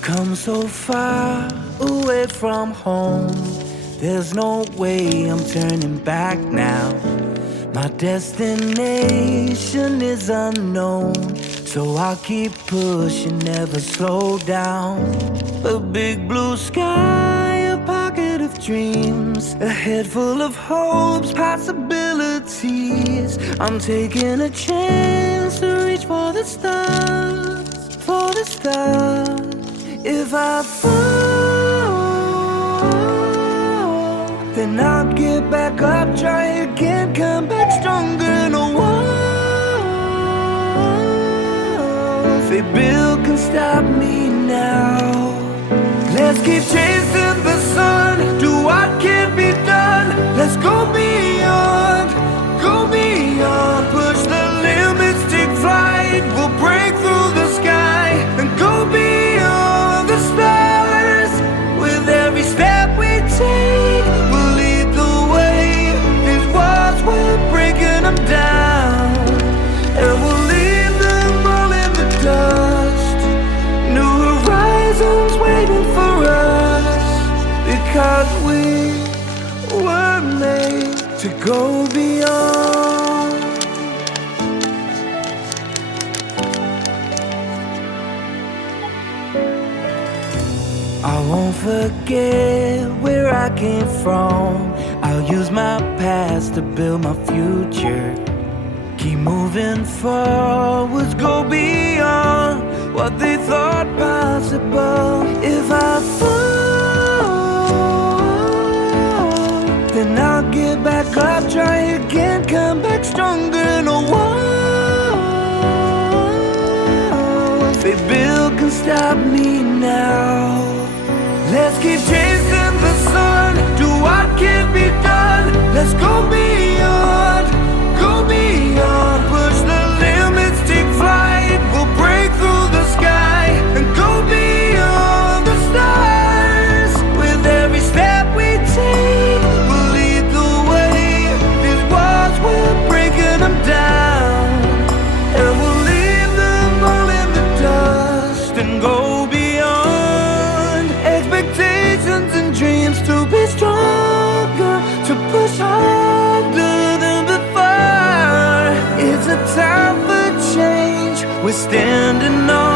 We've come so far away from home. There's no way I'm turning back now. My destination is unknown, so I'll keep pushing, never slow down. A big blue sky, a pocket of dreams, a head full of hopes, possibilities. I'm taking a chance to reach for the stars, for the stars. If I fall, then I'll get back up, try again, come back stronger. No walls they build can stop me now. Let's keep chasing the sun, do what can't be done. Let's go beyond, push the limits, take flight. We'll break through the sky and go beyond the stars. With every step we take, we'll lead the way. These walls, we're breaking them down, and we'll leave them all in the dust. New horizons waiting for us, because we were made to go beyond. I won't forget where I came from. I'll use my past to build my future. Keep moving forwards, go beyond what they thought possible. If I fall, then I'll get back up, try again, come back stronger. No walls they build can stop me now. Let's keep chasing the sun, do what can't be done. Let's go beyond, push the limits, take flight. We'll break through the sky and go beyond the stars. With every step we take, we'll lead the way. These walls, we're breaking them down, and we'll leave them all in the dust and go beyond. Expectations and dreams to be stronger, to push harder than before. It's a time for change, we're standing on